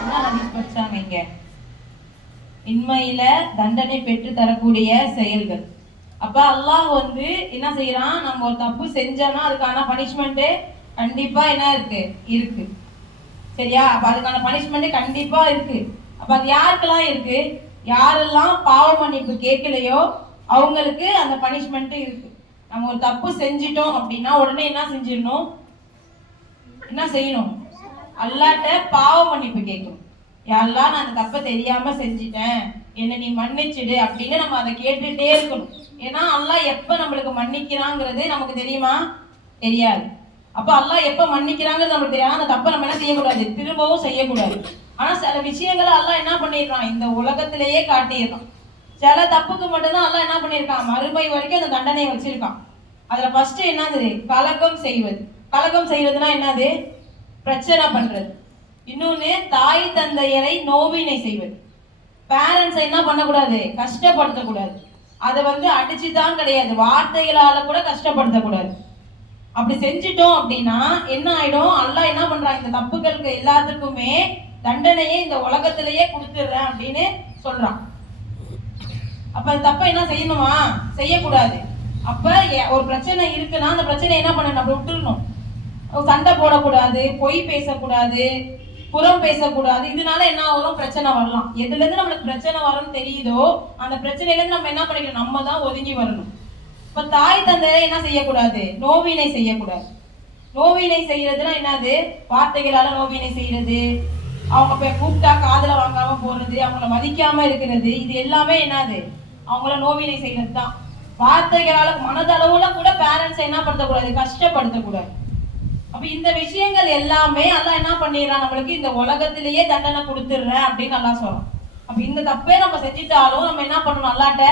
என்ன ஹதீஸ் படிச்சாங்க இங்க? இன்மையில தண்டனை பெற்று தரக்கூடிய செயல்கள். அப்ப அல்லாஹ் என்ன செய்யறான், நம்ம ஒரு தப்பு செஞ்சோம்னா அதுக்கான பனிஷ்மெண்ட் கண்டிப்பா என்ன இருக்கு இருக்கு. சரியா? அப்ப அதுக்கான பனிஷ்மெண்ட் கண்டிப்பா இருக்கு. அப்ப அது யாருக்கெல்லாம் இருக்கு? யாரெல்லாம் பாவ மன்னிப்பு கேட்கலையோ அவங்களுக்கு அந்த பனிஷ்மெண்ட் இருக்கு. நம்ம ஒரு தப்பு செஞ்சிட்டோம் அப்படின்னா உடனே என்ன செஞ்சிடணும், என்ன செய்யணும்? அல்லாட்ட பாவ மன்னிப்பு கேட்கணும். யாரெல்லாம் நான் அந்த தப்பை தெரியாம செஞ்சிட்டேன், என்ன நீ மன்னிச்சிடு அப்படின்னு நம்ம அதை கேட்டுட்டே இருக்கணும். ஏன்னா அல்லாஹ் எப்ப நம்மளுக்கு மன்னிக்கிறாங்கிறது நமக்கு தெரியுமா? தெரியாது. அப்ப அல்லாஹ் எப்ப மன்னிக்கிறாங்கிறது நமக்கு தெரியாது. அந்த தப்பை நம்ம என்ன செய்யக்கூடாது, திரும்பவும் செய்யக்கூடாது. ஆனா சில விஷயங்களை அல்லாஹ் என்ன பண்ணிடுறான், இந்த உலகத்திலேயே காட்டிடுறான். சில தப்புக்கு மட்டும்தான் அல்லாஹ் என்ன பண்ணியிருக்கான், மறுமை வரைக்கும் அந்த தண்டனையை வச்சிருக்கான். அதுல ஃபர்ஸ்ட் என்னது, கலகம் செய்வது. கலகம் செய்வதுன்னா என்னது, பிரச்சனை பண்றது. இன்னொன்னு தாய் தந்தையரை நோவினை செய்வது. பேரண்ட்ஸை என்ன பண்ணக்கூடாது, கஷ்டப்படுத்தக்கூடாது. அதை அடிச்சுதான் கிடையாது, வார்த்தைகளால கூட கஷ்டப்படுத்தக்கூடாது. அப்படி செஞ்சிட்டோம் அப்படின்னா என்ன ஆயிடும், அல்லாஹ் என்ன பண்றான், இந்த தப்புகளுக்கு எல்லாத்துக்குமே தண்டனையே இந்த உலகத்திலேயே கொடுத்துடுறேன் அப்படின்னு சொல்றான். அப்ப அந்த தப்பை என்ன செய்யணுமா, செய்யக்கூடாது. அப்ப ஒரு பிரச்சனை இருக்குன்னா அந்த பிரச்சனை என்ன பண்ணணும், அப்படி விட்டுருணும். சண்டை போடக்கூடாது, பொய் பேசக்கூடாது, புறம் பேசக்கூடாது. இதனால என்ன ஆகும், பிரச்சனை வரலாம். எதுல இருந்து நம்மளுக்கு பிரச்சனை வரும்னு தெரியுதோ அந்த பிரச்சனையில இருந்து நம்ம என்ன பண்ணிக்கணும், நம்ம தான் ஒதுங்கி வரணும். இப்ப தாய் தந்தையை என்ன செய்யக்கூடாது, நோவினை செய்யக்கூடாது. நோவினை செய்யறதுன்னா என்னது, வார்த்தைகளால நோவினை செய்யறது, அவங்க போய் கூப்பிட்டா காதுல வாங்காம போறது, அவங்கள மதிக்காம இருக்கிறது, இது எல்லாமே என்னது, அவங்கள நோவினை செய்யறது தான். வார்த்தைகளால மனதளவுல கூட பேரண்ட்ஸ் என்ன படுத்தக்கூடாது, கஷ்டப்படுத்தக்கூடாது. அப்ப இந்த விஷயங்கள் எல்லாமே அல்லாஹ் என்ன பண்ணிடுறான், நம்மளுக்கு இந்த உலகத்திலேயே தண்டனை கொடுத்துடுறேன் அப்படின்னு நல்லா சொல்றோம். அப்ப இந்த தப்பே நம்ம செஞ்சுட்டாலும் நம்ம என்ன பண்ணணும், அல்லாட்ட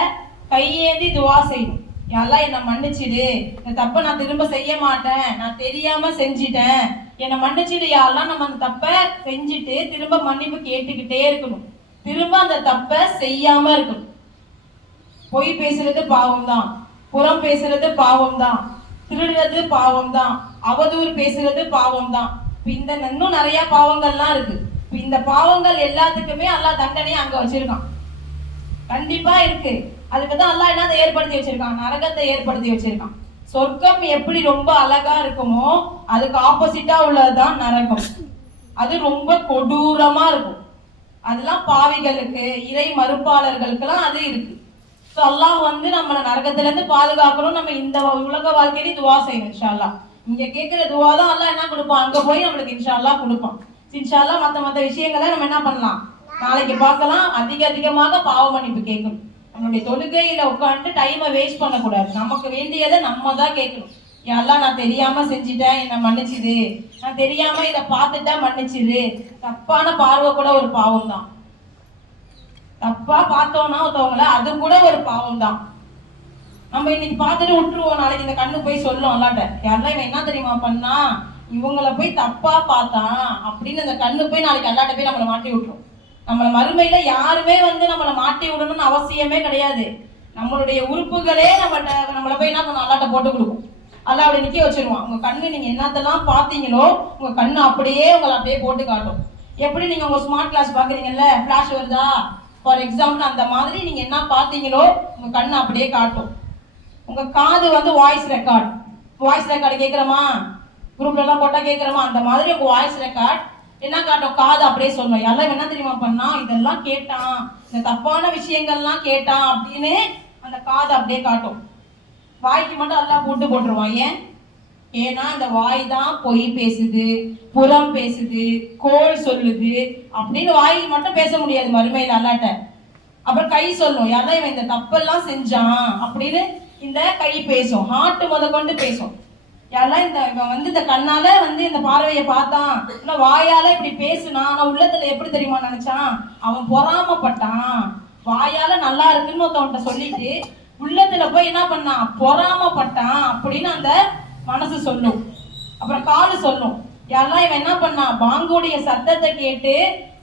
கையேந்தி துவா செய்யணும். யாரெல்லாம் என்னை மன்னிச்சிடு, இந்த தப்பை நான் திரும்ப செய்ய மாட்டேன், நான் தெரியாம செஞ்சிட்டேன், என்னை மன்னிச்சிடு யாரெல்லாம். நம்ம அந்த தப்பை செஞ்சுட்டு திரும்ப மன்னிப்பு கேட்டுக்கிட்டே இருக்கணும். திரும்ப அந்த தப்பை செய்யாம இருக்கணும். பொய் பேசுறது பாவம் தான், புறம் பேசுறது பாவம் தான், திருடுறது பாவம் தான், அவதூறு பேசுறது பாவம் தான். இந்த இன்னும் நிறைய பாவங்கள்லாம் இருக்கு. இந்த பாவங்கள் எல்லாத்துக்குமே அல்லாஹ் தண்டனையை அங்க வச்சிருக்கான், கண்டிப்பா இருக்கு. அதுக்குதான் அல்லாஹ் என்னதை ஏற்படுத்தி வச்சிருக்கான், நரகத்தை ஏற்படுத்தி வச்சிருக்கான். சொர்க்கம் எப்படி ரொம்ப அழகா இருக்குமோ அதுக்கு ஆப்போசிட்டா உள்ளதுதான் நரகம். அது ரொம்ப கொடூரமா இருக்கும். அதெல்லாம் பாவிகளுக்கு, இறை மறுப்பாளர்களுக்கெல்லாம் அது இருக்கு. ஸோ அல்லாஹ் நம்மளை நரகத்துல இருந்து பாதுகாக்கணும். நம்ம இந்த உலக வாழ்க்கையில துவா செய்யணும். இன்ஷா அல்லாஹ் இங்க கேட்கிற துவா தான் அல்லாஹ் என்ன கொடுப்பான், அங்க போய் நம்மளுக்கு இன்ஷா அல்லாஹ் கொடுப்பான். இன்ஷா அல்லாஹ் மற்ற விஷயங்களை நம்ம என்ன பண்ணலாம், நாளைக்கு பார்க்கலாம். அதிகமாக பாவ மன்னிப்பு கேட்கணும். நம்மளுடைய தொழுகையில உட்காந்து டைமை வேஸ்ட் பண்ணக்கூடாது. நமக்கு வேண்டியதை நம்ம தான் கேட்கணும். யாரெல்லாம் நான் தெரியாம செஞ்சுட்டேன், என்னை மன்னிச்சிடு, நான் தெரியாம இதை பார்த்துட்டா மன்னிச்சிடு. தப்பான பார்வை கூட ஒரு பாவம் தான். தப்பா பார்த்தோம்னா ஒருத்தவங்கள, அது கூட ஒரு பாவம் தான். நம்ம இன்னைக்கு பார்த்துட்டு விட்டுருவோம், நாளைக்கு இந்த கண்ணு போய் சொல்லும் அல்லாட்ட, யாரெல்லாம் இவன் என்ன தெரியுமா பண்ணா, இவங்கள போய் தப்பா பார்த்தான் அப்படின்னு அந்த கண்ணு போய் நாளைக்கு அல்லாட்ட போய் நம்மளை மாட்டி விட்டுரும். நம்மளை மறுமையில யாருமே நம்மளை மாட்டி விடணும்னு அவசியமே கிடையாது. நம்மளுடைய உறுப்புகளே நம்மளை போய் என்ன பண்ண, அல்லாட்ட போட்டு கொடுக்கும். அல்லாஹ் அப்படி நிக்க வச்சிருவான். உங்க கண்ணு நீங்க என்னத்தெல்லாம் பார்த்தீங்களோ உங்க கண்ணு அப்படியே உங்களை அப்படியே போட்டு காட்டும். எப்படி நீங்க உங்க ஸ்மார்ட் கிளாஸ் பாக்குறீங்கல்ல, பிளாஷ் வருதா ஃபார் எக்ஸாம்பிள், அந்த மாதிரி நீங்க என்ன பார்த்தீங்களோ உங்க கண்ணு அப்படியே காட்டும். உங்க காது வாய்ஸ் ரெக்கார்டு கேட்கிறோமா, குரூப்ல எல்லாம் போட்டா கேட்கிறோமா, அந்த மாதிரி உங்க வாய்ஸ் ரெக்கார்ட் என்ன காட்டும், காது அப்படியே சொல்லும். எல்லாம் என்ன தெரியுமா பண்ணா, இதெல்லாம் கேட்டான், இந்த தப்பான விஷயங்கள்லாம் கேட்டான் அப்படின்னு அந்த காது அப்படியே காட்டும். வாய்க்கு மட்டும் எல்லாம் போட்டுருவான். ஏன்னா அந்த வாய் தான் பொய் பேசுது, புறம் பேசுது, கோல் சொல்லுது அப்படின்னு வாய்க்கு மட்டும் பேச முடியாது மறுமையில் அல்லாட்ட. அப்புறம் கை சொல்லும், யாரெல்லாம் இவன் இந்த தப்பெல்லாம் செஞ்சான் அப்படின்னு இந்த கை பேசும். ஹார்ட் கொண்டு பேசும். யாரெல்லாம் இவன் இந்த கண்ணால இந்த பார்வையை பார்த்தான், வாயால இப்படி பேசுனா, நான் உள்ளத்துல எப்படி தெரியுமா நினைச்சான், அவன் பொறாமப்பட்டான், வாயால நல்லா இருக்குன்னு ஒருத்தவன்ட்ட சொல்லிட்டு உள்ளத்துல போய் என்ன பண்ணான், பொறாமப்பட்டான் அப்படின்னு அந்த மனசு சொல்லும். அப்புறம் காலு சொல்லும், யாரெல்லாம் இவன் என்ன பண்ணான், பாங்குடைய சத்தத்தை கேட்டு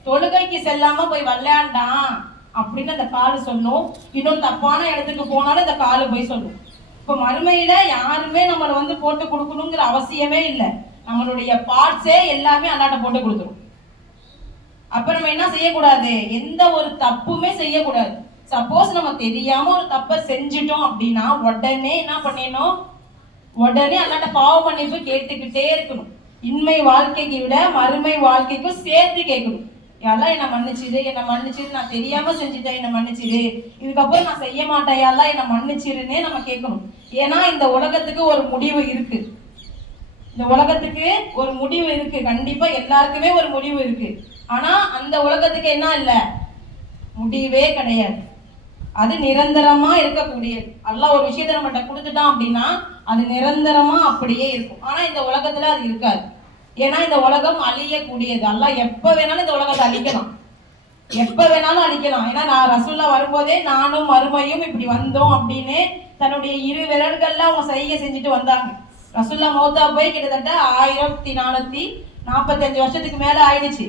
தொழுகைக்கு செல்லாம போய் விளையாண்டான் அப்படின்னு அந்த காலு சொல்லும். இன்னும் தப்பான இடத்துக்கு போனாலும் இந்த காலு போய் சொல்லும். இப்ப மறுமையில யாருமே நம்மளை போட்டு கொடுக்கணுங்கிற அவசியமே இல்லை. நம்மளுடைய பார்ட்ஸே எல்லாமே அல்லாட்ட போட்டு கொடுத்துரும். அப்ப நம்ம என்ன செய்யக்கூடாது, எந்த ஒரு தப்புமே செய்யக்கூடாது. சப்போஸ் நம்ம தெரியாம ஒரு தப்பை செஞ்சுட்டோம் அப்படின்னா உடனே என்ன பண்ணிடணும், உடனே அல்லாட்ட பாவ மன்னிப்பு கேட்டுக்கிட்டே இருக்கணும். இன்மை வாழ்க்கைக்கு விட மறுமை வாழ்க்கைக்கும் சேர்த்து கேட்கணும். யாரெல்லாம் என்னை மன்னிச்சிரு, என்னை மன்னிச்சிரு, நான் தெரியாம செஞ்சுட்டேன், என்னை மன்னிச்சிரு, இதுக்கப்புறம் நான் செய்ய மாட்டேன், யாரெல்லாம் என்னை மன்னிச்சிருன்னே நம்ம கேட்கணும். ஏன்னா இந்த உலகத்துக்கு ஒரு முடிவு இருக்கு. இந்த உலகத்துக்கு ஒரு முடிவு இருக்கு. கண்டிப்பா எல்லாருக்குமே ஒரு முடிவு இருக்கு. ஆனா அந்த உலகத்துக்கு என்ன இல்லை, முடிவே கிடையாது. அது நிரந்தரமா இருக்கக்கூடியது. அல்லாஹ் ஒரு விஷயத்தை நம்மகிட்ட கொடுத்துட்டான் அப்படின்னா அது நிரந்தரமா அப்படியே இருக்கும். ஆனா இந்த உலகத்துல அது இருக்காது. ஏன்னா இந்த உலகம் அழியக்கூடியது. அல்லாஹ் எப்ப வேணாலும் இந்த உலகத்தை அழிக்கலாம், எப்ப வேணாலும் அழிக்கலாம். ஏன்னா நான் ரசூல்லா வரும்போதே நானும் மறுமையும் இப்படி வந்தோம் அப்படின்னு தன்னுடைய 2 விரல்கள்ல அவங்க செய்கை செஞ்சுட்டு வந்தாங்க. ரசூல்லா மௌத்தா போய் கிட்டத்தட்ட 1445 வருஷத்துக்கு மேல ஆயிடுச்சு.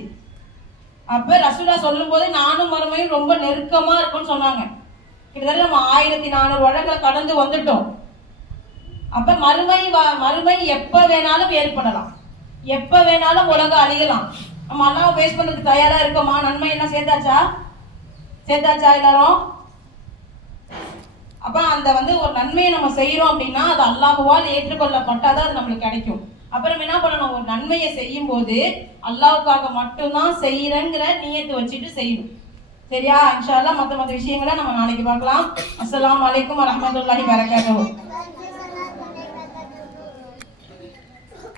அப்ப ரசூல்லா சொல்லும் போது நானும் மறுமையும் ரொம்ப நெருக்கமா இருக்கும்னு சொன்னாங்க. கிட்டத்தட்ட நம்ம 1400 வருடங்களை கடந்து வந்துட்டோம். அப்ப மறுமை எப்ப வேணாலும் ஏற்படலாம், எப்ப வேணாலும் உலகம் அழியலாம். நம்ம அல்லாஹ்வை ஃபேஸ் பண்றதுக்கு தயாரா இருக்கோமா? நன்மை எல்லாம் சேர்த்தாச்சா எல்லாரும்? அப்ப அந்த ஒரு நன்மையை நம்ம செய்யறோம் அப்படின்னா அது அல்லாஹ்வால் ஏற்றுக்கொள்ளப்பட்டாதான் அது நம்மளுக்கு கிடைக்கும். அப்புறம் என்ன பண்ணணும், ஒரு நன்மையை செய்யும் போது அல்லாஹ்வுக்காக மட்டும்தான் செய்யறேங்கிற நியத்தை வச்சுட்டு செய்யணும். சரியா? இன்ஷா அல்லாஹ் மற்ற விஷயங்களை நம்ம நாளைக்கு பார்க்கலாம். அஸ்ஸலாமு அலைக்கும் வரஹ்மத்துல்லாஹி வபரகாத்துஹு.